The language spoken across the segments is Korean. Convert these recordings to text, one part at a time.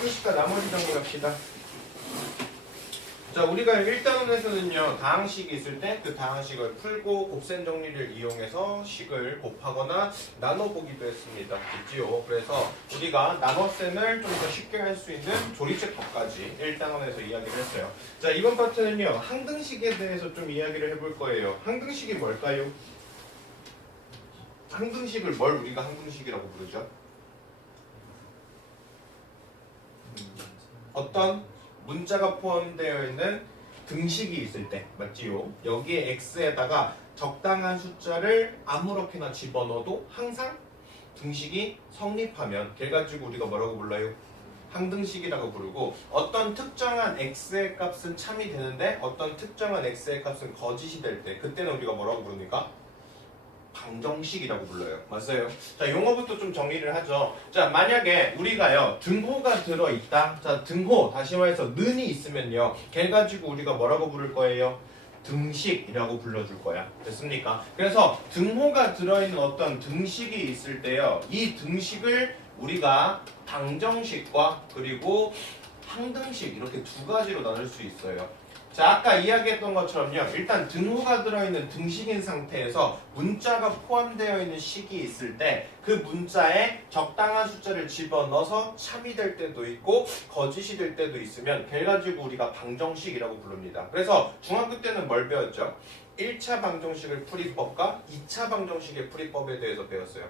항등식과 나머지 정리합시다. 자, 우리가 1단원에서는요 다항식이 있을 때 그 다항식을 풀고 곱셈 정리를 이용해서 식을 곱하거나 나눠보기도 했습니다. 있지요. 그래서 우리가 나눗셈을 좀 더 쉽게 할 수 있는 조리책법까지 1단원에서 이야기를 했어요. 자, 이번 파트는요 항등식에 대해서 좀 이야기를 해볼 거예요. 항등식이 뭘까요? 항등식을 뭘 우리가 항등식이라고 부르죠? 어떤 문자가 포함되어 있는 등식이 있을 때 맞지요? 여기에 x에다가 적당한 숫자를 아무렇게나 집어넣어도 항상 등식이 성립하면 걔 가지고 우리가 뭐라고 불러요? 항등식이라고 부르고, 어떤 특정한 x의 값은 참이 되는데 어떤 특정한 x의 값은 거짓이 될 때 그때는 우리가 뭐라고 부릅니까? 방정식이라고 불러요. 맞아요. 자, 용어부터 좀 정리를 하죠. 자, 만약에 우리가요 등호가 들어있다. 자, 등호 다시 말해서 는이 있으면요 걔 가지고 우리가 뭐라고 부를 거예요? 등식이라고 불러줄 거야. 됐습니까? 그래서 등호가 들어있는 어떤 등식이 있을 때요 이 등식을 우리가 방정식과 그리고 항등식 이렇게 두 가지로 나눌 수 있어요. 자, 아까 이야기했던 것처럼요 일단 등호가 들어있는 등식인 상태에서 문자가 포함되어 있는 식이 있을 때 그 문자에 적당한 숫자를 집어넣어서 참이 될 때도 있고 거짓이 될 때도 있으면 걔 가지고 우리가 방정식이라고 부릅니다. 그래서 중학교 때는 뭘 배웠죠? 1차 방정식의 풀이법과 2차 방정식의 풀이법에 대해서 배웠어요.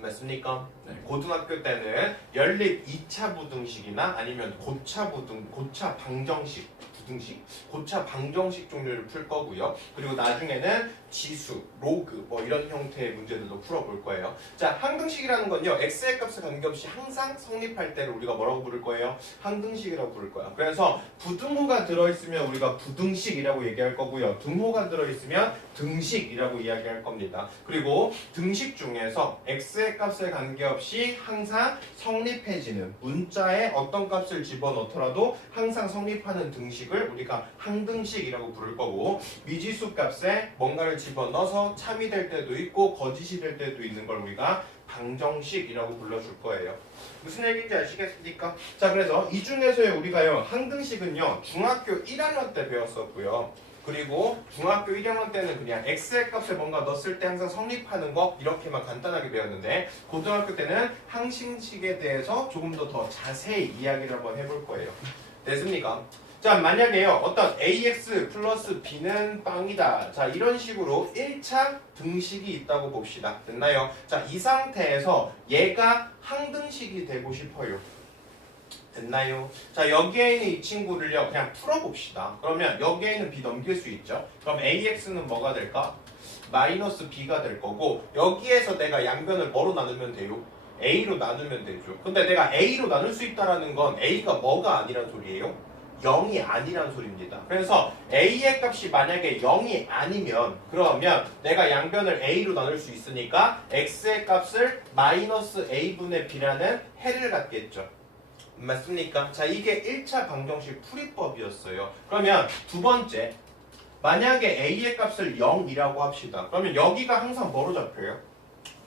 맞습니까? 네. 고등학교 때는 연립 2차 부등식이나 아니면 고차 방정식 부등식, 고차 방정식 종류를 풀 거고요. 그리고 나중에는 지수, 로그 뭐 이런 형태의 문제들도 풀어볼 거예요. 자, 항등식이라는 건요 x의 값에 관계없이 항상 성립할 때를 우리가 뭐라고 부를 거예요? 항등식이라고 부를 거예요. 그래서 부등호가 들어있으면 우리가 부등식이라고 얘기할 거고요. 등호가 들어있으면 등식이라고 이야기할 겁니다. 그리고 등식 중에서 x의 값에 관계없이 항상 성립해지는 문자에 어떤 값을 집어넣더라도 항상 성립하는 등식을 우리가 항등식이라고 부를 거고, 미지수 값에 뭔가를 집어넣어서 참이 될 때도 있고 거짓이 될 때도 있는 걸 우리가 방정식이라고 불러줄 거예요. 무슨 얘기인지 아시겠습니까? 자, 그래서 이 중에서요 우리가요 항등식은요 중학교 1학년 때 배웠었고요. 그리고 중학교 1학년 때는 그냥 x의 값에 뭔가 넣었을 때 항상 성립하는 거 이렇게만 간단하게 배웠는데, 고등학교 때는 항등식에 대해서 조금 더 자세히 이야기를 한번 해볼 거예요. 됐습니까? 자, 만약에요 어떤 ax 플러스 b는 빵이다. 자, 이런 식으로 1차 등식이 있다고 봅시다. 됐나요? 자, 이 상태에서 얘가 항등식이 되고 싶어요. 됐나요? 자, 여기에 있는 이 친구를요 그냥 풀어봅시다. 그러면 여기에 있는 b 넘길 수 있죠. 그럼 ax는 뭐가 될까? 마이너스 b가 될 거고, 여기에서 내가 양변을 뭐로 나누면 돼요? a로 나누면 되죠. 근데 내가 a로 나눌 수 있다는 건 a가 뭐가 아니란 소리예요? 0이 아니란 소리입니다. 그래서 a의 값이 만약에 0이 아니면 그러면 내가 양변을 a로 나눌 수 있으니까 x의 값을 마이너스 a분의 b라는 해를 갖겠죠. 맞습니까? 자, 이게 1차 방정식 풀이법이었어요. 그러면 두 번째, 만약에 a의 값을 0이라고 합시다. 그러면 여기가 항상 뭐로 잡혀요?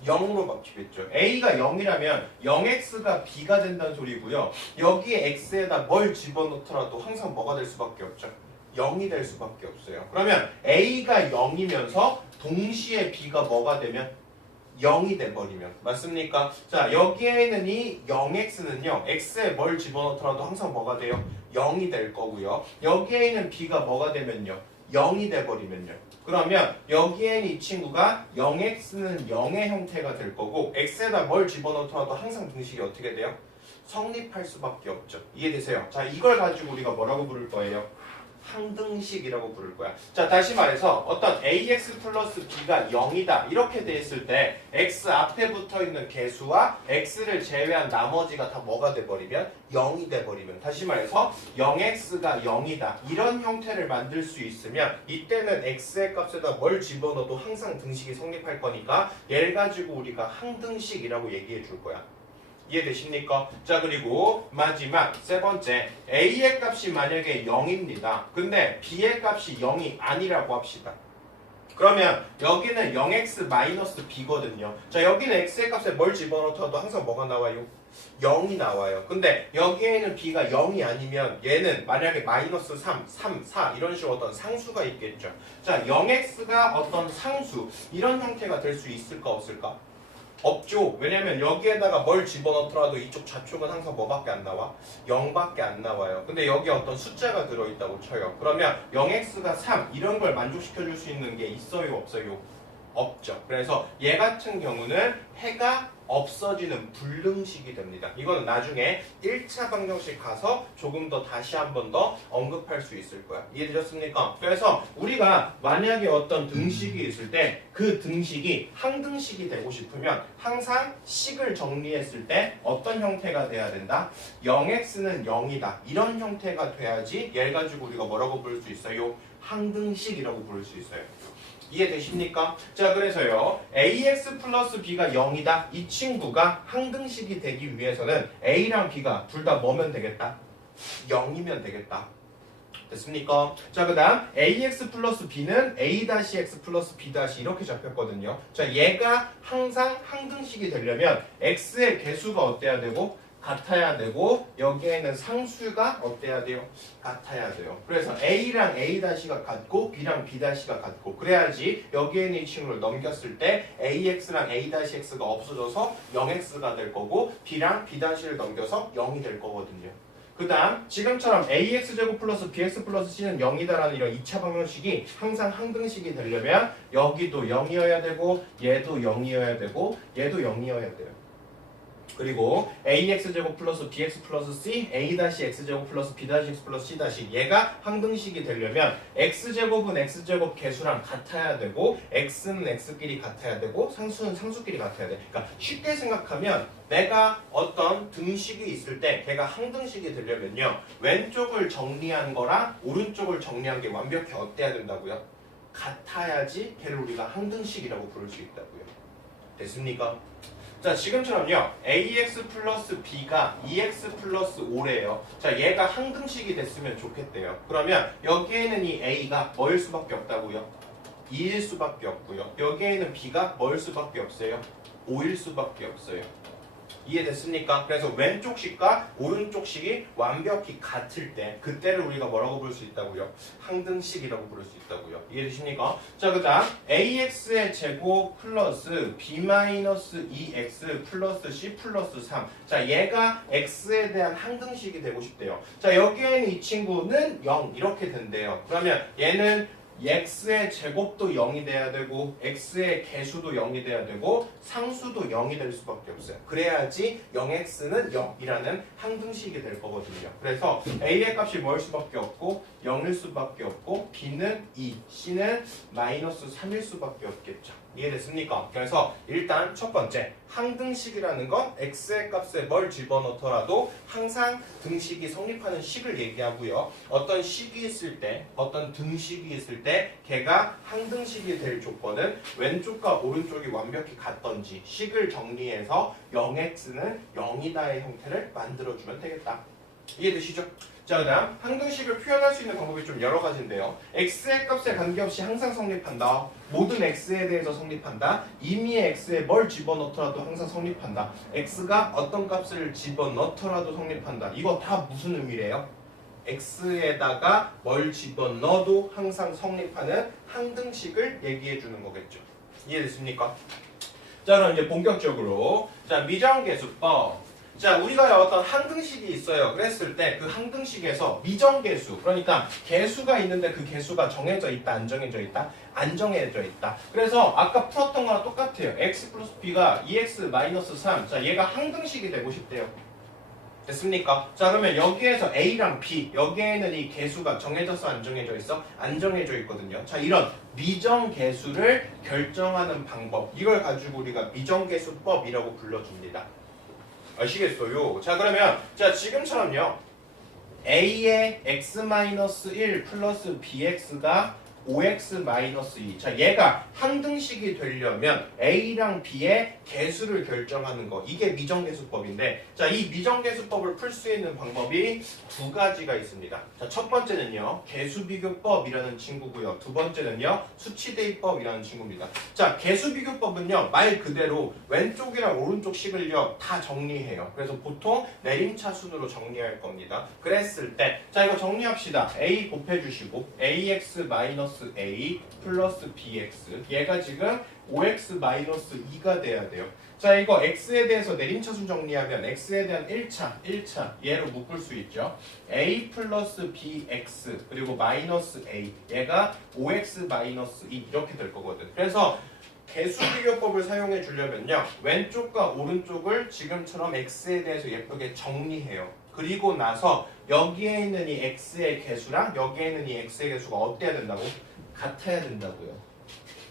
0으로 바뀌겠죠. a가 0이라면 0x가 b가 된다는 소리고요. 여기에 x에다 뭘 집어넣더라도 항상 뭐가 될 수밖에 없죠? 0이 될 수밖에 없어요. 그러면 a가 0이면서 동시에 b가 뭐가 되면? 0이 돼버리면. 맞습니까? 자, 여기에 있는 이 0x는요 x에 뭘 집어넣더라도 항상 뭐가 돼요? 0이 될 거고요. 여기에 있는 b가 뭐가 되면요? 0이 돼버리면요. 그러면 여기에 있는 이 친구가 0x는 0의 형태가 될 거고, x에다 뭘 집어넣더라도 항상 등식이 어떻게 돼요? 성립할 수밖에 없죠. 이해되세요? 자, 이걸 가지고 우리가 뭐라고 부를 거예요? 항등식이라고 부를 거야. 자, 다시 말해서 어떤 ax 플러스 b가 0이다 이렇게 돼 있을 때 x 앞에 붙어 있는 개수와 x를 제외한 나머지가 다 뭐가 돼버리면? 0이 돼버리면, 다시 말해서 0x가 0이다 이런 형태를 만들 수 있으면 이때는 x의 값에다 뭘 집어넣어도 항상 등식이 성립할 거니까 얘를 가지고 우리가 항등식이라고 얘기해 줄 거야. 이해되십니까? 자, 그리고 마지막 세 번째, a의 값이 만약에 0입니다. 근데 b의 값이 0이 아니라고 합시다. 그러면 여기는 0x-b거든요. 자, 여기는 x의 값에 뭘 집어넣어도 항상 뭐가 나와요? 0이 나와요. 근데 여기에는 b가 0이 아니면 얘는 만약에 마이너스 3, 3, 4 이런 식으로 어떤 상수가 있겠죠. 자, 0x가 어떤 상수 이런 형태가 될 수 있을까 없을까? 없죠. 왜냐면 여기에다가 뭘 집어넣더라도 이쪽 좌측은 항상 뭐밖에 안 나와? 0밖에 안 나와요. 근데 여기에 어떤 숫자가 들어있다고 쳐요. 그러면 0x가 3 이런 걸 만족시켜줄 수 있는 게 있어요 없어요? 없죠. 그래서 얘 같은 경우는 해가 없어지는 불능식이 됩니다. 이거는 나중에 1차 방정식 가서 조금 더 다시 한 번 더 언급할 수 있을 거야. 이해되셨습니까? 그래서 우리가 만약에 어떤 등식이 있을 때 그 등식이 항등식이 되고 싶으면 항상 식을 정리했을 때 어떤 형태가 돼야 된다? 0x는 0이다. 이런 형태가 돼야지 얘를 가지고 우리가 뭐라고 부를 수 있어요? 항등식이라고 부를 수 있어요. 이해되십니까? 자, 그래서요 ax 플러스 b가 0이다 이 친구가 항등식이 되기 위해서는 a랑 b가 둘 다 뭐면 되겠다? 0이면 되겠다. 됐습니까? 자, 그 다음 ax 플러스 b는 a-x 플러스 b- 이렇게 잡혔거든요. 자, 얘가 항상 항등식이 되려면 x의 개수가 어때야 되고? 같아야 되고 여기에는 상수가 어때야 돼요? 같아야 돼요. 그래서 A랑 A-가 같고 B랑 B-가 같고 그래야지 여기에 있는 이 친구를 넘겼을 때 AX랑 A-X가 없어져서 0X가 될 거고 B랑 B-를 넘겨서 0이 될 거거든요. 그 다음 지금처럼 AX제곱 플러스 BX 플러스 C는 0이다라는 이런 2차 방정식이 항상 항등식이 되려면 여기도 0이어야 되고 얘도 0이어야 되고 얘도 0이어야 돼요. 그리고 ax제곱 플러스 bx 플러스 c a-x제곱 플러스 b-x 플러스 c 얘가 항등식이 되려면 x제곱은 x제곱 개수랑 같아야 되고 x는 x끼리 같아야 되고 상수는 상수끼리 같아야 돼. 그러니까 쉽게 생각하면 내가 어떤 등식이 있을 때 걔가 항등식이 되려면요 왼쪽을 정리한 거랑 오른쪽을 정리한 게 완벽히 어때야 된다고요? 같아야지 걔를 우리가 항등식이라고 부를 수 있다고요. 됐습니까? 자, 지금처럼요 ax 플러스 b가 2x 플러스 5래요. 자, 얘가 항등식이 됐으면 좋겠대요. 그러면 여기에는 이 a가 뭐일 수밖에 없다고요? 2일 수밖에 없고요. 여기에는 b가 뭐일 수밖에 없어요? 5일 수밖에 없어요. 이해됐습니까? 그래서 왼쪽 식과 오른쪽 식이 완벽히 같을 때 그때를 우리가 뭐라고 부를 수 있다고요? 항등식이라고 부를 수 있다고요. 이해되십니까? 자, 그 다음 ax의 제곱 플러스 b-2x 플러스 c 플러스 3. 자, 얘가 x에 대한 항등식이 되고 싶대요. 자, 여기에는 이 친구는 0 이렇게 된대요. 그러면 얘는 x의 제곱도 0이 돼야 되고 x의 개수도 0이 돼야 되고 상수도 0이 될 수밖에 없어요. 그래야지 0x는 0이라는 항등식이 될 거거든요. 그래서 a의 값이 뭐일 수밖에 없고 0일 수밖에 없고 b는 2, c는 마이너스 3일 수밖에 없겠죠. 이해됐습니까? 그래서 일단 첫 번째 항등식이라는 건 x의 값에 뭘 집어넣더라도 항상 등식이 성립하는 식을 얘기하고요. 어떤 식이 있을 때 어떤 등식이 있을 때 걔가 항등식이 될 조건은 왼쪽과 오른쪽이 완벽히 같던지 식을 정리해서 0x는 0이다의 형태를 만들어주면 되겠다. 이해되시죠? 자, 그 다음 항등식을 표현할 수 있는 방법이 좀 여러 가지인데요. x의 값에 관계없이 항상 성립한다. 모든 x에 대해서 성립한다. 임의의 x에 뭘 집어넣더라도 항상 성립한다. x가 어떤 값을 집어넣더라도 성립한다. 이거 다 무슨 의미래요? x에다가 뭘 집어넣어도 항상 성립하는 항등식을 얘기해 주는 거겠죠. 이해됐습니까? 자, 그럼 이제 본격적으로 자 미정계수법. 자, 우리가 어떤 항등식이 있어요. 그랬을 때 그 항등식에서 미정계수, 그러니까 개수가 있는데 그 개수가 정해져 있다, 안 정해져 있다? 안 정해져 있다. 그래서 아까 풀었던 거랑 똑같아요. x 플러스 b가 2x 마이너스 3. 자, 얘가 항등식이 되고 싶대요. 됐습니까? 자, 그러면 여기에서 a랑 b, 여기에는 이 개수가 정해져서 안 정해져 있어? 안 정해져 있거든요. 자, 이런 미정계수를 결정하는 방법, 이걸 가지고 우리가 미정계수법이라고 불러줍니다. 아시겠어요? 자, 그러면 자 지금처럼요 a의 x-1 플러스 bx가 5x-2. 자, 얘가 항등식이 되려면 a랑 b의 개수를 결정하는 거. 이게 미정계수법인데, 자, 이 미정계수법을 풀 수 있는 방법이 두 가지가 있습니다. 자, 첫 번째는요, 개수비교법이라는 친구고요. 두 번째는요, 수치대입법이라는 친구입니다. 자, 개수비교법은요, 말 그대로 왼쪽이랑 오른쪽 식을요, 다 정리해요. 그래서 보통 내림차순으로 정리할 겁니다. 그랬을 때, 자, 이거 정리합시다. a 곱해주시고, ax-a 플러스 bx. 얘가 지금 5x-2가 돼야 돼요. 자, 이거 x에 대해서 내림차순 정리하면 x에 대한 1차 얘로 묶을 수 있죠. a 플러스 bx 그리고 마이너스 a 얘가 5x-2 이렇게 될 거거든. 그래서 개수비교법을 사용해 주려면요, 왼쪽과 오른쪽을 지금처럼 x에 대해서 예쁘게 정리해요. 그리고 나서 여기에 있는 이 x의 개수랑 여기에 있는 이 x의 개수가 어때야 된다고? 같아야 된다고요.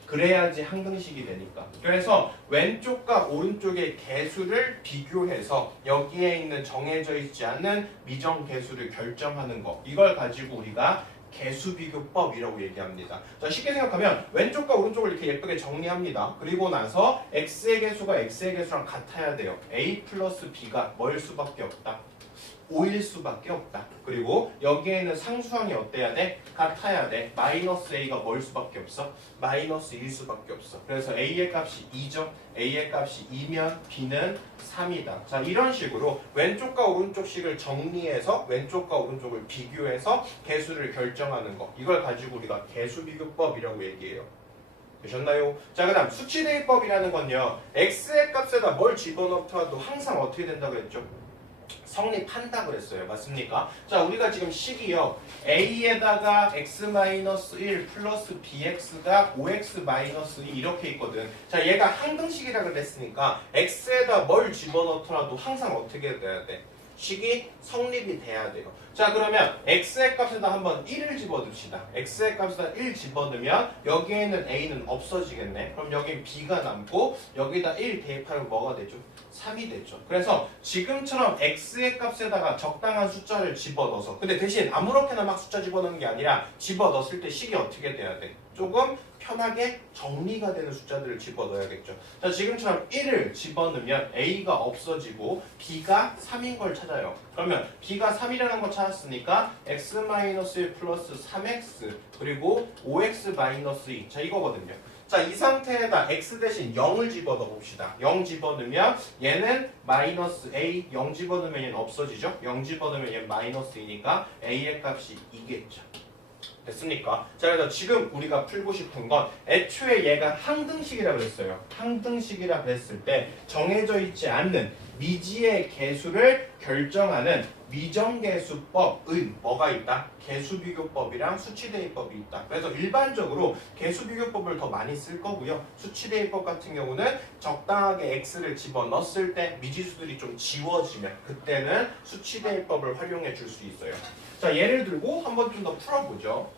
그래야지 항등식이 되니까. 그래서 왼쪽과 오른쪽의 개수를 비교해서 여기에 있는 정해져 있지 않는 미정개수를 결정하는 거. 이걸 가지고 우리가 개수비교법이라고 얘기합니다. 자, 쉽게 생각하면 왼쪽과 오른쪽을 이렇게 예쁘게 정리합니다. 그리고 나서 x의 개수가 x의 개수랑 같아야 돼요. a 플러스 b가 뭐일 수밖에 없다. 5일 수밖에 없다. 그리고 여기에는 상수항이 어때야 돼? 같아야 돼. 마이너스 a가 뭐일 수밖에 없어? 마이너스 1일 수밖에 없어. 그래서 a의 값이 2죠. a의 값이 2면 b는 3이다. 자, 이런 식으로 왼쪽과 오른쪽 식을 정리해서 왼쪽과 오른쪽을 비교해서 개수를 결정하는 거. 이걸 가지고 우리가 개수비교법이라고 얘기해요. 되셨나요? 자, 그 다음 수치대입법이라는 건요, x의 값에다 뭘 집어넣더라도 항상 어떻게 된다고 했죠? 성립한다고 했어요. 맞습니까? 자, 우리가 지금 식이요, a에다가 x-1 플러스 bx가 5x-2 이렇게 있거든. 자, 얘가 항등식이라 그랬으니까 x에다 뭘 집어넣더라도 항상 어떻게 돼야 돼? 식이 성립이 돼야 돼요. 자, 그러면 x의 값에다 한번 1을 집어둡시다. x의 값에다 1 집어넣으면 여기에 있는 a는 없어지겠네. 그럼 여긴 b가 남고 여기다 1 대입하면 뭐가 되죠? 3이 되죠. 그래서 지금처럼 x의 값에다가 적당한 숫자를 집어넣어서, 근데 대신 아무렇게나 막 숫자 집어넣는 게 아니라 집어넣었을 때 식이 어떻게 돼야 돼? 조금 편하게 정리가 되는 숫자들을 집어넣어야겠죠. 자, 지금처럼 1을 집어넣으면 a가 없어지고 b가 3인 걸 찾아요. 그러면 b가 3이라는 걸 찾았으니까 x-1 플러스 3x 그리고 5x-2. 자, 이거거든요. 자, 이 상태에다 x 대신 0을 집어넣어 봅시다. 0 집어넣으면 얘는 마이너스 a, 0 집어넣으면 얘는 없어지죠. 0 집어넣으면 얘는 마이너스 2니까 a의 값이 2겠죠. 됐습니까? 자, 그래서 지금 우리가 풀고 싶은 건 애초에 얘가 항등식이라 그랬어요. 항등식이라 그랬을 때 정해져 있지 않는 미지의 개수를 결정하는 미정계수법은 뭐가 있다? 개수비교법이랑 수치대입법이 있다. 그래서 일반적으로 개수비교법을 더 많이 쓸 거고요. 수치대입법 같은 경우는 적당하게 x를 집어넣었을 때 미지수들이 좀 지워지면 그때는 수치대입법을 활용해 줄 수 있어요. 자, 예를 들고 한번 좀 더 풀어보죠.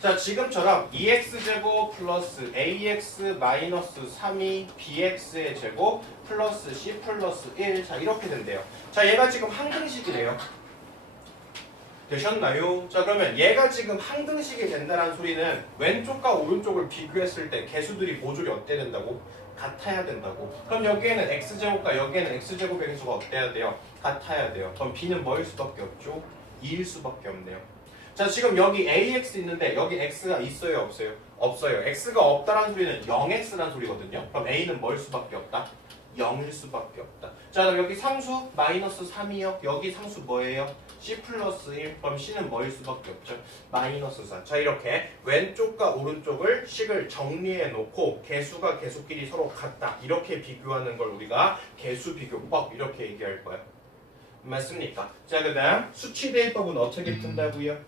자, 지금처럼 2x제곱 플러스 ax 마이너스 3이 bx의 제곱 플러스 c 플러스 1. 자, 이렇게 된대요. 자, 얘가 지금 항등식이래요. 되셨나요? 자, 그러면 얘가 지금 항등식이 된다는 소리는 왼쪽과 오른쪽을 비교했을 때 개수들이 모조리 어때야 된다고? 같아야 된다고. 그럼 여기에는 x제곱과 여기에는 x제곱의 개수가 어때야 돼요? 같아야 돼요. 그럼 b는 뭐일 수밖에 없죠? 2일 수밖에 없네요. 자, 지금 여기 ax 있는데 여기 x가 있어요, 없어요? 없어요. x가 없다라는 소리는 0x라는 소리거든요. 그럼 a는 뭐일 수밖에 없다? 0일 수밖에 없다. 자, 그럼 여기 상수 마이너스 3이요. 여기 상수 뭐예요? c 플러스 1. 그럼 c는 뭐일 수밖에 없죠? 마이너스 4. 자, 이렇게 왼쪽과 오른쪽을 식을 정리해 놓고 개수가 개수끼리 서로 같다. 이렇게 비교하는 걸 우리가 개수비교법 이렇게 얘기할 거예요. 맞습니까? 자, 그 다음 수치대입법은 어떻게 푼다고요?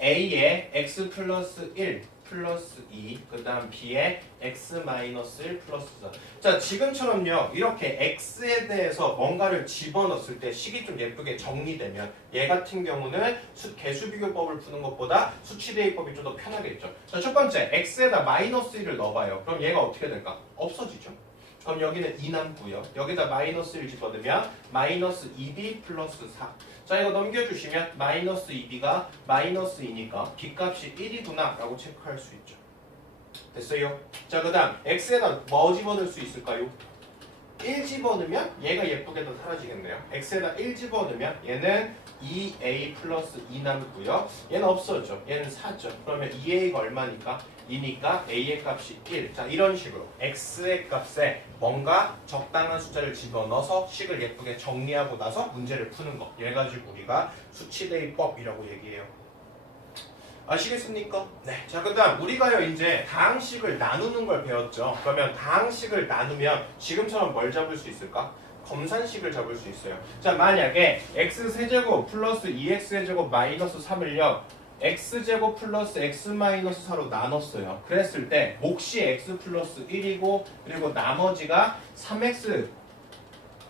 a에 x 플러스 1 플러스 2, 그 다음 b에 x 마이너스 1 플러스 4. 자, 지금처럼요, 이렇게 x에 대해서 뭔가를 집어넣었을 때 식이 좀 예쁘게 정리되면 얘 같은 경우는 개수비교법을 푸는 것보다 수치대입법이 좀 더 편하겠죠. 자, 첫 번째 x에다 마이너스 1을 넣어봐요. 그럼 얘가 어떻게 될까? 없어지죠. 그럼 여기는 2 남고요. 여기다 마이너스 1 집어넣으면 마이너스 2b 플러스 4. 자, 이거 넘겨주시면 마이너스 2b가 마이너스 2니까 b값이 1이구나 라고 체크할 수 있죠. 됐어요? 자, 그 다음 x에다 뭐 집어넣을 수 있을까요? 1 집어넣으면 얘가 예쁘게도 사라지겠네요. x에다 1 집어넣으면 얘는 2a 플러스 2 남고요. 얘는 없어져. 얘는 4죠. 그러면 2a가 얼마니까? 2니까 a의 값이 1. 자, 이런 식으로 x의 값에 뭔가 적당한 숫자를 집어넣어서 식을 예쁘게 정리하고 나서 문제를 푸는 거. 얘 가지고 우리가 수치대입법이라고 얘기해요. 아시겠습니까? 네. 자, 그 다음 우리가요 이제 다항식을 나누는 걸 배웠죠. 그러면 다항식을 나누면 지금처럼 뭘 잡을 수 있을까? 검산식을 잡을 수 있어요. 자, 만약에 x세제곱 플러스 2x제곱 마이너스 3을요 x제곱 플러스 x 마이너스 4로 나눴어요. 그랬을 때 몫이 x 플러스 1이고 그리고 나머지가 3x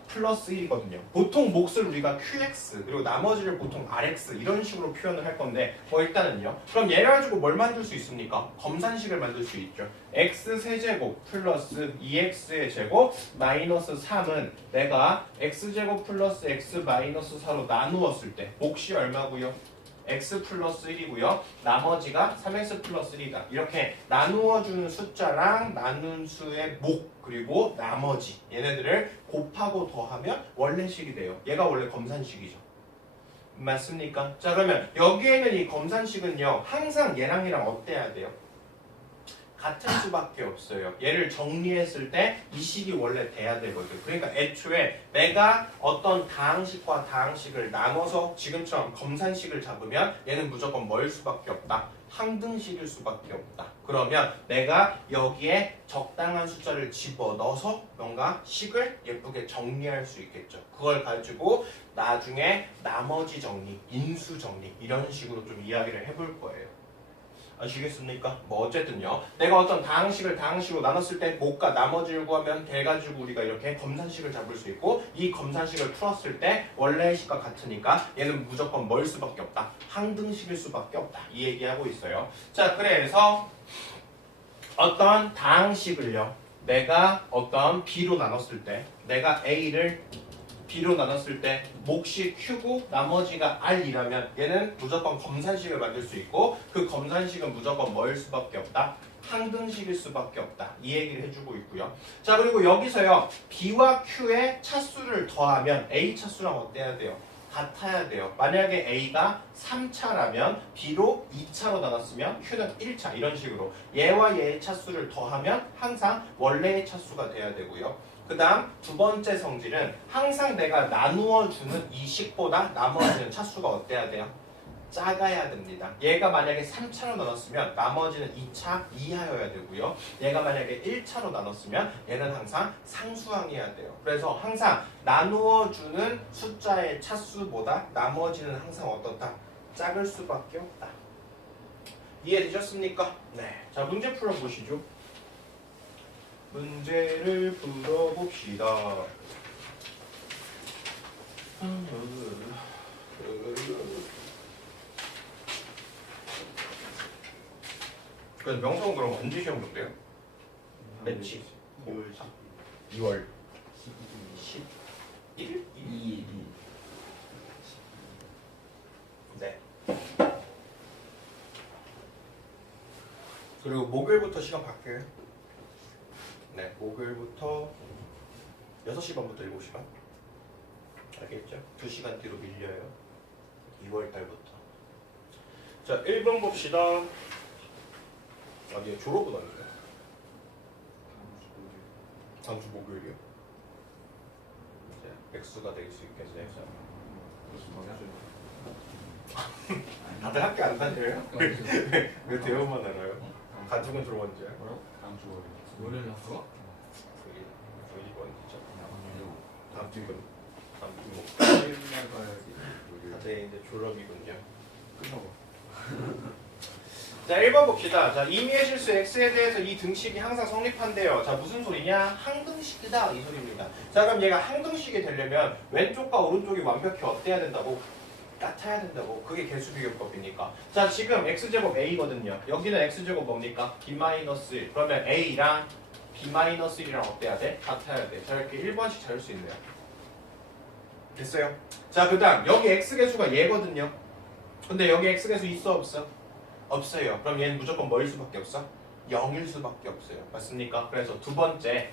플러스 1이거든요. 보통 몫을 우리가 QX 그리고 나머지를 보통 RX 이런 식으로 표현을 할 건데 일단은요. 그럼 얘를 가지고 뭘 만들 수 있습니까? 검산식을 만들 수 있죠. X세제곱 플러스 2X의 제곱 마이너스 3은 내가 X제곱 플러스 X 마이너스 4로 나누었을 때 몫이 얼마고요? x 플러스 1이고요. 나머지가 3x 플러스 1이다. 이렇게 나누어주는 숫자랑 나눈 수의 목 그리고 나머지 얘네들을 곱하고 더하면 원래식이 돼요. 얘가 원래 검산식이죠. 맞습니까? 자, 그러면 여기에는 이 검산식은요. 항상 얘랑 어때야 돼요? 같은 수밖에 없어요. 얘를 정리했을 때 이 식이 원래 돼야 되거든. 그러니까 애초에 내가 어떤 다항식과 다항식을 나눠서 지금처럼 검산식을 잡으면 얘는 무조건 뭐일 수밖에 없다. 항등식일 수밖에 없다. 그러면 내가 여기에 적당한 숫자를 집어넣어서 뭔가 식을 예쁘게 정리할 수 있겠죠. 그걸 가지고 나중에 나머지 정리, 인수 정리 이런 식으로 좀 이야기를 해볼 거예요. 아시겠습니까? 뭐 어쨌든요. 내가 어떤 다항식을 다항식으로 나눴을 때 목과 나머지를 구하면 돼가지고 우리가 이렇게 검산식을 잡을 수 있고 이 검산식을 풀었을 때 원래의 식과 같으니까 얘는 무조건 뭘 수밖에 없다. 항등식일 수밖에 없다. 이 얘기하고 있어요. 자, 그래서 어떤 다항식을요. 내가 어떤 B로 나눴을 때 내가 A를 B로 나눴을 때 몫이 Q고 나머지가 R이라면 얘는 무조건 검산식을 만들 수 있고 그 검산식은 무조건 뭐일 수밖에 없다? 항등식일 수밖에 없다. 이 얘기를 해주고 있고요. 자, 그리고 여기서요. B와 Q의 차수를 더하면 A 차수랑 어때야 돼요? 같아야 돼요. 만약에 A가 3차라면 B로 2차로 나눴으면 Q는 1차 이런 식으로 얘와 얘의 차수를 더하면 항상 원래의 차수가 돼야 되고요. 그 다음 두 번째 성질은 항상 내가 나누어주는 이 식보다 나머지는 차수가 어때야 돼요? 작아야 됩니다. 얘가 만약에 3차로 나눴으면 나머지는 2차 이하여야 되고요. 얘가 만약에 1차로 나눴으면 얘는 항상 상수항이어야 돼요. 그래서 항상 나누어주는 숫자의 차수보다 나머지는 항상 어떻다? 작을 수밖에 없다. 이해되셨습니까? 네. 자, 문제 풀어보시죠. 문제를 풀어봅시다. 그래서 명성 그럼 언제 시험 볼게요? 며칠? 2월 11일? 2일. 네. 그리고 목요일부터 시간 바뀌어요. 네, 목요일부터 6시 반부터 7시 반. 알겠죠? 2시간 뒤로 밀려요. 2월 달부터. 자, 1번 봅시다. 얘 졸업은 아닌데? 다음 주 목요일이요? 이제 백수가 될 수 있겠어요. 다들 학교 안 다녀요? 왜 대화만 알아요? 가족은 졸업 언제야? 다음 주 월요일 학교? 2번이죠. 다음 주 목. 월요일날 가야지. 다들 이제 졸업이군요. 자, 1번 봅시다. 자, 임의의 실수 x에 대해서 이 등식이 항상 성립한대요. 자, 무슨 소리냐? 항등식이다 이 소리입니다. 자, 그럼 얘가 항등식이 되려면 왼쪽과 오른쪽이 완벽히 어때야 된다고? 같아야 된다고. 그게 개수비교법이니까. 자, 지금 x제곱 a거든요. 여기는 x제곱 뭡니까? b-1. 그러면 a랑 b-1이랑 어때야 돼? 같아야 돼. 자 이렇게 1번씩 찾을 수 있네요. 됐어요? 자 그 다음 여기 x계수가 얘거든요. 근데 여기 x계수 있어 없어? 없어요. 그럼 얘는 무조건 뭐일 수밖에 없어? 0일 수밖에 없어요. 맞습니까? 그래서 두 번째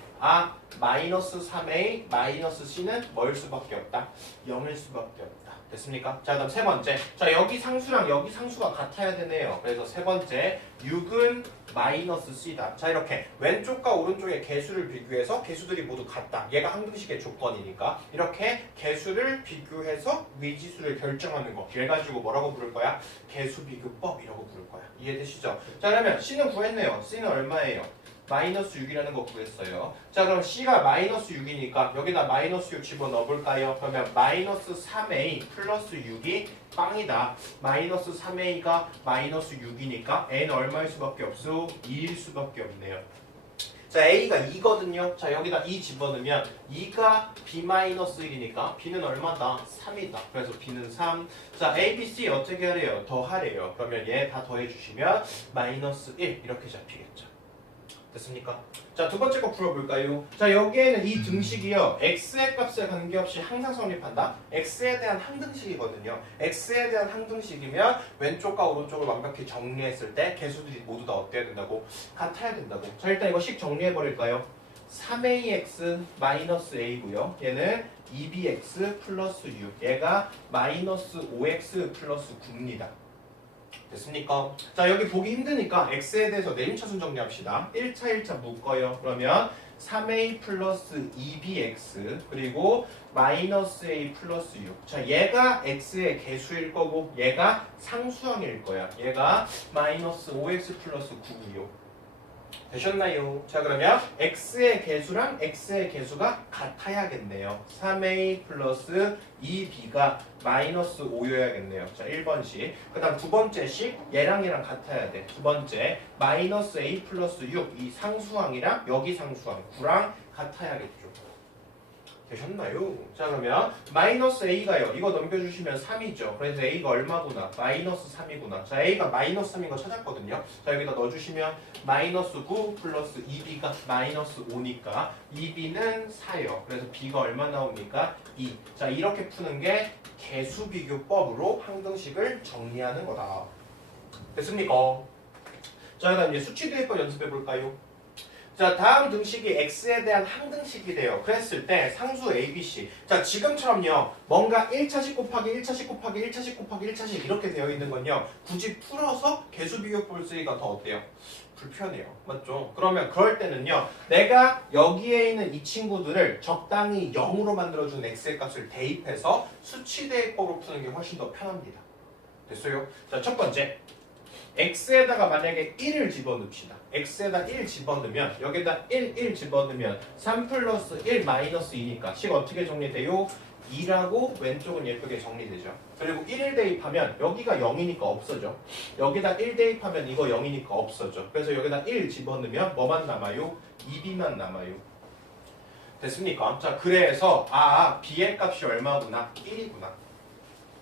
마이너스 3a 마이너스 c는 뭐일 수밖에 없다? 0일 수밖에 없다. 됐습니까? 자 그다음 세 번째 자 여기 상수랑 여기 상수가 같아야 되네요. 그래서 세 번째 6은 마이너스 c다. 자 이렇게 왼쪽과 오른쪽의 개수를 비교해서 개수들이 모두 같다. 얘가 항등식의 조건이니까 이렇게 개수를 비교해서 미지수를 결정하는 거 얘 가지고 뭐라고 부를 거야? 개수비교법이라고 부를 거야. 이해되시죠? 자 그러면 c는 구했네요. c는 얼마예요? 마이너스 6이라는 거 구했어요. 자 그럼 c가 마이너스 6이니까 여기다 마이너스 6 집어넣어볼까요? 그러면 마이너스 3a 플러스 6이 빵이다. 마이너스 3a가 마이너스 6이니까 a는 얼마일 수밖에 없어? 2일 수밖에 없네요. 자 a가 2거든요. 자 여기다 2 집어넣으면 2가 b-1이니까 b는 얼마다? 3이다. 그래서 b는 3. 자 a, b, c 어떻게 하래요? 더하래요. 그러면 얘 다 더해주시면 마이너스 1 이렇게 잡히겠죠. 됐습니까? 자, 두 번째 거 풀어볼까요? 자, 여기에는 이 등식이요. x의 값에 관계없이 항상 성립한다. x에 대한 항등식이거든요. x에 대한 항등식이면 왼쪽과 오른쪽을 완벽히 정리했을 때 개수들이 모두 다 어때야 된다고? 같아야 된다고. 자, 일단 이거 식 정리해버릴까요? 3ax 마이너스 a고요. 얘는 2bx 플러스 6. 얘가 마이너스 5x 플러스 9입니다. 됐습니까? 자 여기 보기 힘드니까 x에 대해서 내림차순 정리합시다. 1차 1차 묶어요. 그러면 3a 플러스 2bx 그리고 마이너스 a 플러스 6. 자 얘가 x의 개수일 거고 얘가 상수항일 거야. 얘가 마이너스 5x 플러스 9이요. 되셨나요? 자 그러면 x의 개수랑 x의 개수가 같아야겠네요. 3a 플러스 2b가 마이너스 5여야겠네요. 자 1번식. 그 다음 두 번째 식 얘랑 얘랑 같아야 돼. 두 번째 마이너스 a 플러스 6 이 상수항이랑 여기 상수항 9랑 같아야겠죠. 되셨나요? 자 그러면 마이너스 a가요. 이거 넘겨주시면 3이죠. 그래서 a가 얼마구나? 마이너스 3이구나. 자 a가 마이너스 3인 거 찾았거든요. 자 여기다 넣어주시면 마이너스 9 플러스 2b가 마이너스 5니까 2b는 4요. 그래서 b가 얼마 나옵니까? 2. 자 이렇게 푸는 게 개수비교법으로 항등식을 정리하는 거다. 됐습니까? 자 그다음 이제 수치대입법 연습해 볼까요? 자 다음 등식이 x에 대한 항등식이 돼요. 그랬을 때 상수 abc 자 지금처럼요 뭔가 1차식 곱하기 1차식 곱하기 1차식 곱하기 1차식 이렇게 되어 있는 건요 굳이 풀어서 개수비교법을 쓰기가 더 어때요? 불편해요. 맞죠? 그러면 그럴 때는요 내가 여기에 있는 이 친구들을 적당히 0으로 만들어준 x의 값을 대입해서 수치대입법으로 푸는 게 훨씬 더 편합니다. 됐어요? 자 첫 번째 x에다가 만약에 1을 집어넣읍시다. x에다 1 집어넣으면 여기다 1 집어넣으면 3 플러스 1 마이너스 2니까 식 어떻게 정리돼요? 2라고 왼쪽은 예쁘게 정리되죠. 그리고 1을 대입하면 여기가 0이니까 없어져. 여기다 1 대입하면 이거 0이니까 없어져. 그래서 여기다 1 집어넣으면 뭐만 남아요? 2b만 남아요. 됐습니까? 자 그래서 b의 값이 얼마구나? 1이구나.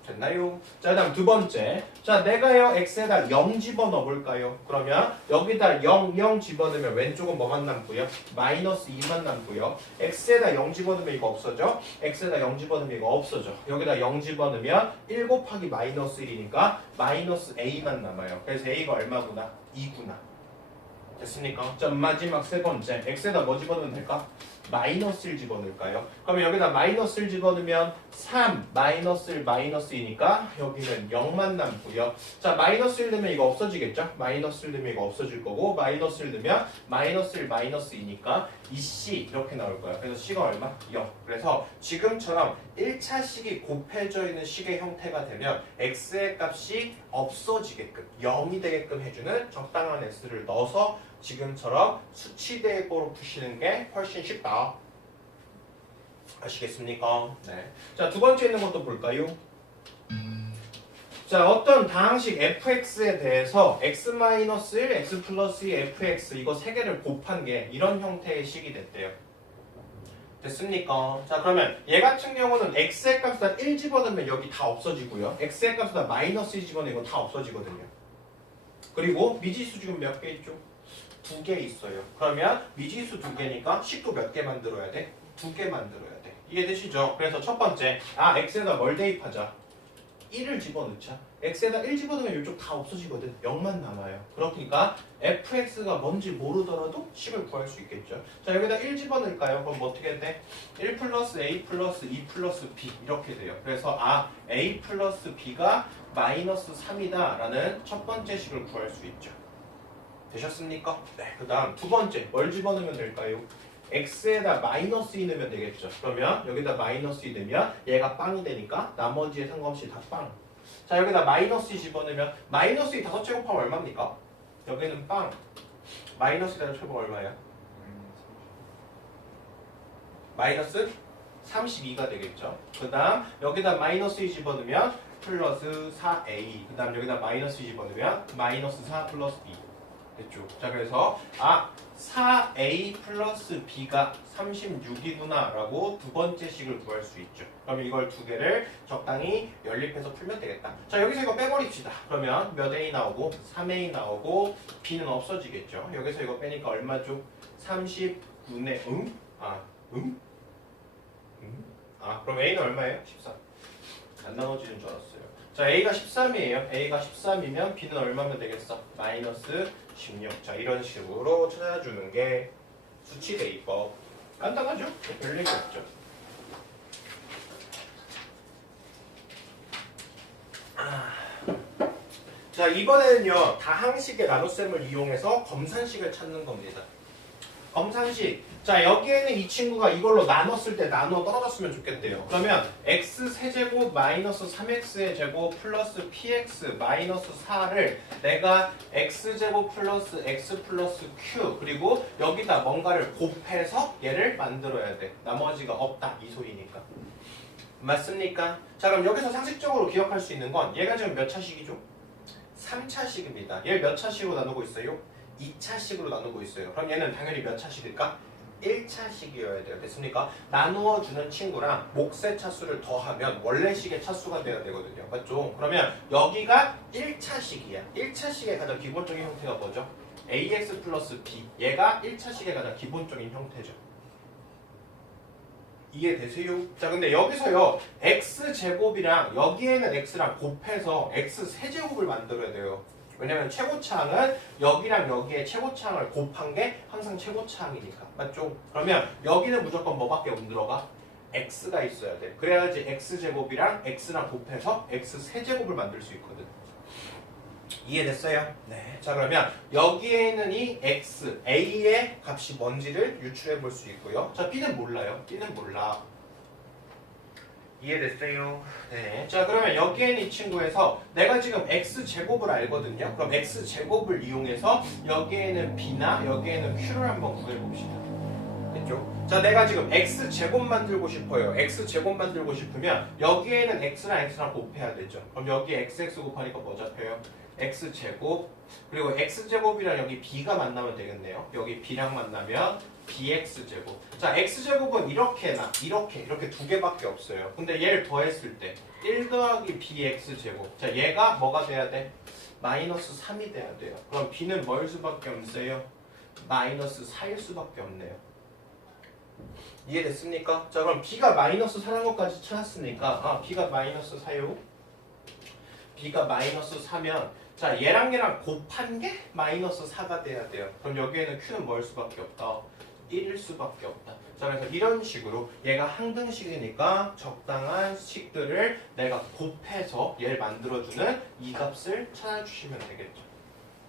됐나요? 자, 그 다음 두 번째. 자, 내가요, x에다 0 집어넣어 볼까요? 그러면 여기다 0 집어넣으면 왼쪽은 뭐만 남고요? 마이너스 2만 남고요. x에다 0 집어넣으면 이거 없어져? x에다 0 집어넣으면 이거 없어져. 여기다 0 집어넣으면 1 곱하기 마이너스 1이니까 마이너스 a만 남아요. 그래서 a가 얼마구나? 2구나. 됐습니까? 자, 마지막 세 번째. x에다 뭐 집어넣으면 될까? 마이너스 1 집어넣을까요? 그러면 여기다 마이너스 1 집어넣으면 3 마이너스 1 마이너스 2니까 여기는 0만 남고요. 자 마이너스 1 넣으면 이거 없어지겠죠? 마이너스 1 넣으면 이거 없어질 거고 마이너스 1 넣으면 마이너스 1 마이너스 2니까 2c 이렇게 나올 거야. 그래서 c가 얼마? 0. 그래서 지금처럼 1차식이 곱해져 있는 식의 형태가 되면 x의 값이 없어지게끔 0이 되게끔 해주는 적당한 x를 넣어서 지금처럼 수치대입법으로 푸시는 게 훨씬 쉽다. 아시겠습니까? 네. 자, 두 번째 있는 것도 볼까요? 자, 어떤 다항식 fx에 대해서 x-1, x 플러스 2, fx 이거 세 개를 곱한 게 이런 형태의 식이 됐대요. 됐습니까? 자, 그러면 얘 같은 경우는 x의 값에다 1 집어넣으면 여기 다 없어지고요. x의 값에다 마이너스 2 집어넣으면 이거 다 없어지거든요. 그리고 미지수 지금 몇 개 있죠? 두 개 있어요. 그러면 미지수 두 개니까 식도 몇 개 만들어야 돼? 두 개 만들어야 돼. 이해되시죠? 그래서 첫 번째, x에다 뭘 대입하자? 1을 집어넣자. x에다 1 집어넣으면 이쪽 다 없어지거든. 0만 남아요. 그러니까 fx가 뭔지 모르더라도 식을 구할 수 있겠죠. 자, 여기다 1 집어넣을까요? 그럼 뭐 어떻게 돼? 1 플러스 a 플러스 2 플러스 b 이렇게 돼요. 그래서 a 플러스 b가 마이너스 3이다 라는 첫 번째 식을 구할 수 있죠. 되셨습니까? 네. 그 다음 두 번째, 뭘 집어넣으면 될까요? x에다 마이너스 2 넣으면 되겠죠. 그러면 여기다 마이너스 2 넣으면 얘가 빵이 되니까 나머지에 상관없이 다 빵. 자, 여기다 마이너스 2 집어넣으면 마이너스 2 5제곱하면 얼마입니까? 여기는 빵. 마이너스 2 제곱 얼마야? 마이너스 32가 되겠죠. 그 다음 여기다 마이너스 2 집어넣으면 플러스 4a. 그 다음 여기다 마이너스 2 집어넣으면 마이너스 4 플러스 b. 됐죠. 자, 그래서 4a 플러스 b가 36이구나 라고 두 번째 식을 구할 수 있죠. 그러면 이걸 두 개를 적당히 연립해서 풀면 되겠다. 자, 여기서 이거 빼버립시다. 그러면 몇 a 나오고 3a 나오고 b는 없어지겠죠. 여기서 이거 빼니까 얼마죠? 39네 그럼 a는 얼마예요? 13. 안 나눠지는 줄 알았어요. 자, a가 13이에요. a가 13이면 b는 얼마면 되겠어? 마이너스 16. 자, 이런 식으로 찾아주는 게 수치 대입법. 간단하죠? 별 얘기 없죠. 자, 이번에는요 다항식의 나눗셈을 이용해서 검산식을 찾는 겁니다. 검산식. 자, 여기에는 이 친구가 이걸로 나눴을 때 나누어 떨어졌으면 좋겠대요. 그러면 x세제곱 마이너스 3x의 제곱 플러스 px 마이너스 4를 내가 x제곱 플러스 x 플러스 q 그리고 여기다 뭔가를 곱해서 얘를 만들어야 돼. 나머지가 없다. 이 소리니까. 맞습니까? 자, 그럼 여기서 상식적으로 기억할 수 있는 건 얘가 지금 몇 차식이죠? 3차식입니다. 얘를 몇 차식으로 나누고 있어요? 2차식으로 나누고 있어요. 그럼 얘는 당연히 몇 차식일까? 1차식이어야 돼요. 됐습니까? 나누어주는 친구랑 몫의 차수를 더하면 원래 식의 차수가 돼야 되거든요. 맞죠? 그러면 여기가 1차식이야. 1차식의 가장 기본적인 형태가 뭐죠? ax 플러스 b. 얘가 1차식의 가장 기본적인 형태죠. 이해되세요? 자, 근데 여기서요 x제곱이랑 여기에는 x랑 곱해서 x세제곱을 만들어야 돼요. 왜냐면 최고차항은 여기랑 여기에 최고차항을 곱한 게 항상 최고차항이니까. 맞죠? 그러면 여기는 무조건 뭐밖에 못 들어가? x가 있어야 돼. 그래야지 x제곱이랑 x랑 곱해서 x세제곱을 만들 수 있거든. 이해됐어요? 네. 자, 그러면 여기에 있는 이 x, a의 값이 뭔지를 유추해 볼 수 있고요. 자, b는 몰라요. b는 몰라. 이해됐어요? 네. 자, 그러면 여기에 있는 이 친구에서 내가 지금 x제곱을 알거든요. 그럼 x제곱을 이용해서 여기에는 b나 여기에는 q를 한번 구해봅시다. 됐죠? 자, 내가 지금 x제곱 만들고 싶어요. x제곱 만들고 싶으면 여기에는 x랑 x랑 곱해야 되죠. 그럼 여기 xx 곱하니까 뭐 잡혀요? x제곱. 그리고 x제곱이랑 여기 b가 만나면 되겠네요. 여기 b랑 만나면 bx제곱. 자, x제곱은 이렇게나 이렇게 두 개밖에 없어요. 근데 얘를 더했을 때 1 더하기 bx제곱. 자, 얘가 뭐가 돼야 돼? 마이너스 3이 돼야 돼요. 그럼 b는 뭐일 수밖에 없어요? 마이너스 4일 수밖에 없네요. 이해됐습니까? 자, 그럼 b가 마이너스 4라는 것까지 찾았으니까 b가 마이너스 4요. b가 마이너스 4면 자, 얘랑 곱한 게 마이너스 4가 돼야 돼요. 그럼 여기에는 q는 뭐일 수밖에 없다? 1일 수밖에 없다. 자, 그래서 이런 식으로 얘가 항등식이니까 적당한 식들을 내가 곱해서 얘를 만들어주는 이 값을 찾아주시면 되겠죠.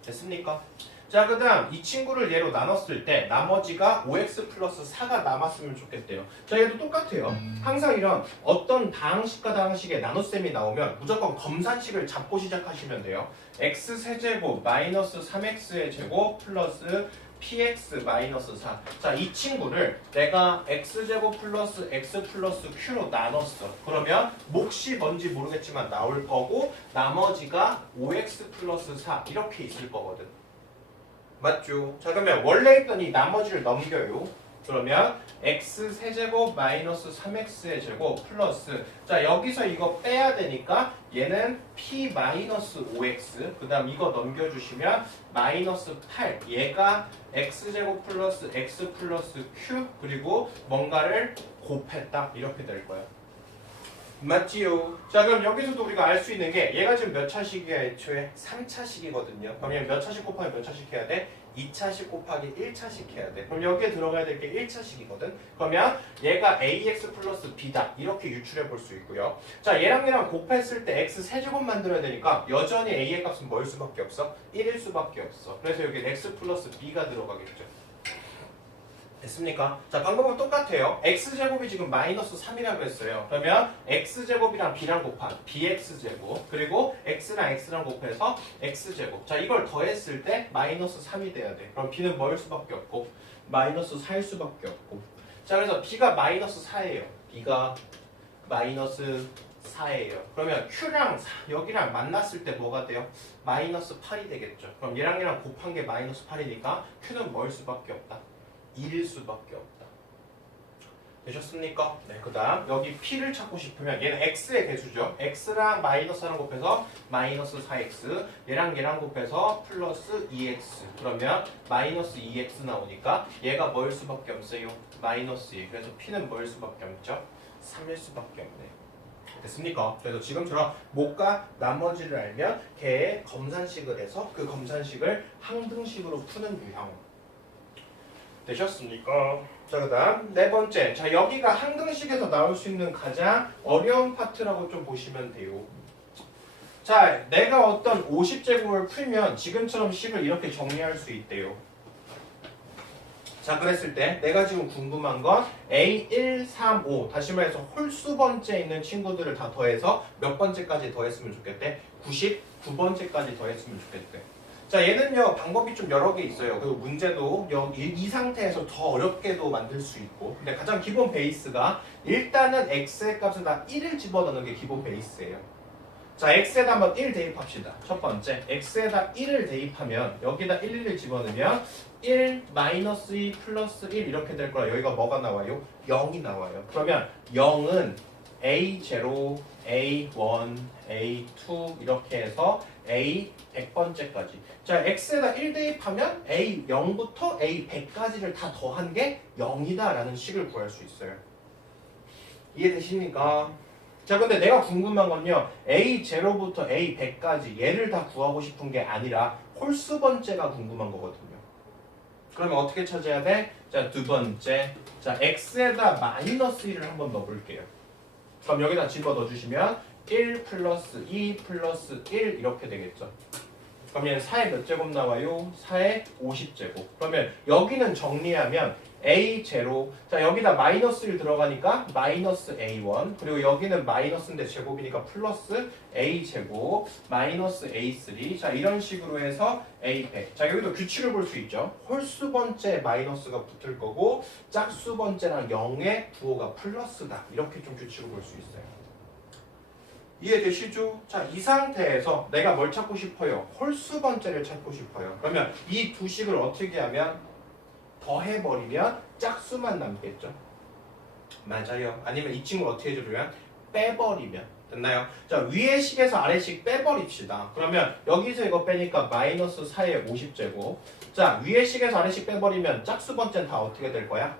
됐습니까? 자, 그 다음 이 친구를 얘로 나눴을 때 나머지가 5x 플러스 4가 남았으면 좋겠대요. 자, 얘도 똑같아요. 항상 이런 어떤 다항식과 다항식의 나눗셈이 나오면 무조건 검산식을 잡고 시작하시면 돼요. x세제곱 마이너스 3x의 제곱 플러스 px 마이너스 4. 자, 이 친구를 내가 x제곱 플러스 x 플러스 q로 나눴어. 그러면 몫이 뭔지 모르겠지만 나올 거고 나머지가 5x 플러스 4 이렇게 있을 거거든. 맞죠? 자, 그러면 원래 있던 이 나머지를 넘겨요. 그러면 x 세제곱 마이너스 3x의 제곱 플러스 자 여기서 이거 빼야 되니까 얘는 p 마이너스 5x 그 다음 이거 넘겨주시면 마이너스 8 얘가 x제곱 플러스 x 플러스 q 그리고 뭔가를 곱했다 이렇게 될 거야. 맞지요? 자 그럼 여기서도 우리가 알 수 있는 게 얘가 지금 몇 차식이야 애초에? 3차식이거든요. 그럼 얘 몇 차식 곱하기 몇 차식 해야 돼? 2차식 곱하기 1차식 해야 돼. 그럼 여기에 들어가야 될 게 1차식이거든. 그러면 얘가 ax 플러스 b다 이렇게 유출해 볼 수 있고요. 자 얘랑 곱했을 때 x 세제곱 만들어야 되니까 여전히 a의 값은 뭐일 수밖에 없어? 1일 수밖에 없어. 그래서 여기 x 플러스 b가 들어가겠죠. 됐습니까? 자 방법은 똑같아요. x제곱이 지금 마이너스 3이라고 했어요. 그러면 x제곱이랑 b랑 곱한 bx제곱 그리고 x랑 x랑 곱해서 x제곱 자 이걸 더했을 때 마이너스 3이 돼야 돼. 그럼 b는 뭐일 수밖에 없고 마이너스 4일 수밖에 없고 자 그래서 b가 마이너스 4예요. b가 마이너스 4예요. 그러면 q랑 여기랑 만났을 때 뭐가 돼요? 마이너스 8이 되겠죠. 그럼 얘랑 곱한 게 마이너스 8이니까 q는 뭐일 수밖에 없다? 1일 수밖에 없다. 되셨습니까? 네, 그 다음 여기 p를 찾고 싶으면 얘는 x의 개수죠. x랑 마이너스 하나 곱해서 마이너스 4x 얘랑 곱해서 플러스 2x 그러면 마이너스 2x 나오니까 얘가 뭐일 수밖에 없어요? 마이너스 2 그래서 p는 뭐일 수밖에 없죠? 3일 수밖에 없네. 됐습니까? 그래서 지금처럼 못과 나머지를 알면 걔의 검산식을 해서 그 검산식을 항등식으로 푸는 유형 되셨습니까? 자, 그 다음 네 번째. 자, 여기가 항등식에서 나올 수 있는 가장 어려운 파트라고 좀 보시면 돼요. 자, 내가 어떤 50제곱을 풀면 지금처럼 식을 이렇게 정리할 수 있대요. 자, 그랬을 때 내가 지금 궁금한 건 A1, 3, 5 다시 말해서 홀수 번째 있는 친구들을 다 더해서 몇 번째까지 더했으면 좋겠대? 99번째까지 더했으면 좋겠대. 자 얘는요 방법이 좀 여러 개 있어요. 그리고 문제도 이 상태에서 더 어렵게도 만들 수 있고 근데 가장 기본 베이스가 일단은 x의 값에다 1을 집어넣는 게 기본 베이스예요. 자 x에다 한번 1 대입합시다. 첫 번째 x에다 1을 대입하면 여기다 1을 집어넣으면 1 마이너스 2 플러스 1 이렇게 될 거라 여기가 뭐가 나와요? 0이 나와요. 그러면 0은 A0, A1, A2 이렇게 해서 A 100번째까지 자 x에다 1 대입하면 A0부터 A100까지를 다 더한 게 0이다 라는 식을 구할 수 있어요. 이해되십니까? 자 근데 내가 궁금한 건요 A0부터 A100까지 얘를 다 구하고 싶은 게 아니라 홀수 번째가 궁금한 거거든요. 그러면 어떻게 찾아야 돼? 자 두 번째 자 x에다 마이너스 1을 한번 넣어볼게요. 그럼 여기다 집어 넣어주시면 1 플러스 2 플러스 1 이렇게 되겠죠. 그럼 얘는 4의 몇 제곱 나와요? 4의 50제곱. 그러면 여기는 정리하면 A0 자 여기다 마이너스 1 들어가니까 마이너스 A1 그리고 여기는 마이너스인데 제곱이니까 플러스 A제곱 마이너스 A3 자 이런 식으로 해서 A100 자 여기도 규칙을 볼 수 있죠. 홀수 번째 마이너스가 붙을 거고 짝수 번째랑 0의 부호가 플러스다 이렇게 좀 규칙을 볼 수 있어요. 이해되시죠? 자, 이 상태에서 내가 뭘 찾고 싶어요? 홀수 번째를 찾고 싶어요. 그러면 이 두 식을 어떻게 하면 더해버리면 짝수만 남겠죠? 맞아요. 아니면 이 친구를 어떻게 해주면 빼버리면 됐나요? 자, 위의 식에서 아래 식 빼버립시다. 그러면 여기서 이거 빼니까 마이너스 4의 50제곱 자, 위의 식에서 아래 식 빼버리면 짝수 번째는 다 어떻게 될 거야?